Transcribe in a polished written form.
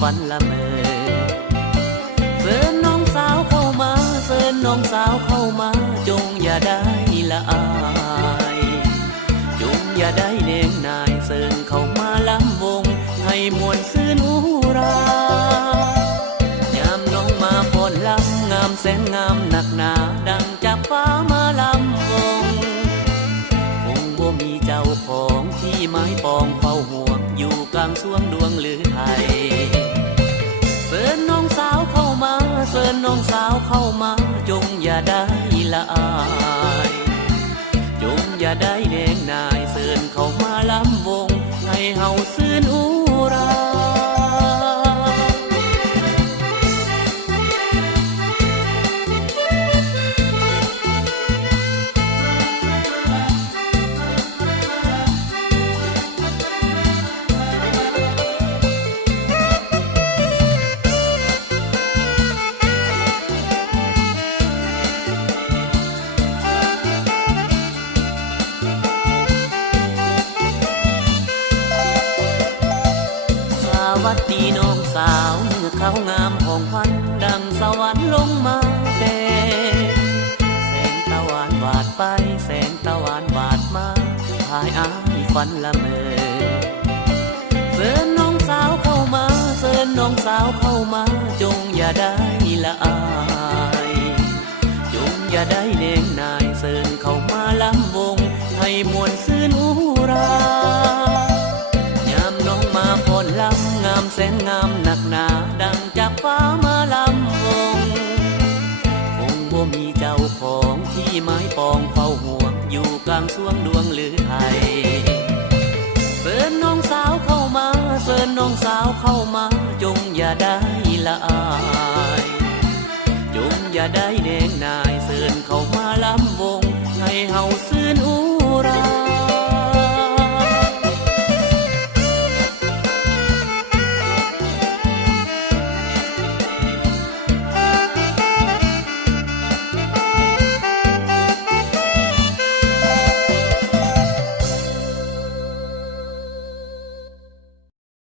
ฝันละเมอเชิญน้องสาวเข้ามาเชิญน้องสาวเข้ามาจงอย่าได้ละอายจงอย่าได้เนงนายเชิญเข้ามาล้ำวงให้มวลซื่นอุรายามน้องมาพรลำงามแสนงามหนักหนาดังจากฟ้ามาลำวงคงบ่มีเจ้าของที่ไม้ปองเฝ้าห่วงอยู่กลางสวงดวงหรือไทยเชิญน้องสาวเข้ามาเชิญน้องสาวเข้ามาจงอย่าได้ละอายจงอย่าได้เนงนายเชิญเข้ามาล้ำวงให้เฮาซื่นอุราสวัสดีน้องสาวเมื่อเขางามของพันดังสวรรค์ลงมาแต่แสงตะวันบาดไปแสงตะวันบาดมาพายอายฝันละเมอเชิญน้องสาวเข้ามาเชิญน้องสาวเข้ามาจงอย่าได้ละอายจงอย่าได้เนงนายเชิญเข้ามาล้ำวงให้มวลซื่นอุรายามน้องมาพรลำงามแสนงามหนักหนาดังจากฟ้ามาลำวงคงบ่มีเจ้าของที่ไม้ปองเฝ้าห่วงอยู่กลางสวงดวงหรือไทยเชิญน้องสาวเข้ามาเชิญน้องสาวเข้ามาจงอย่าได้ละอาย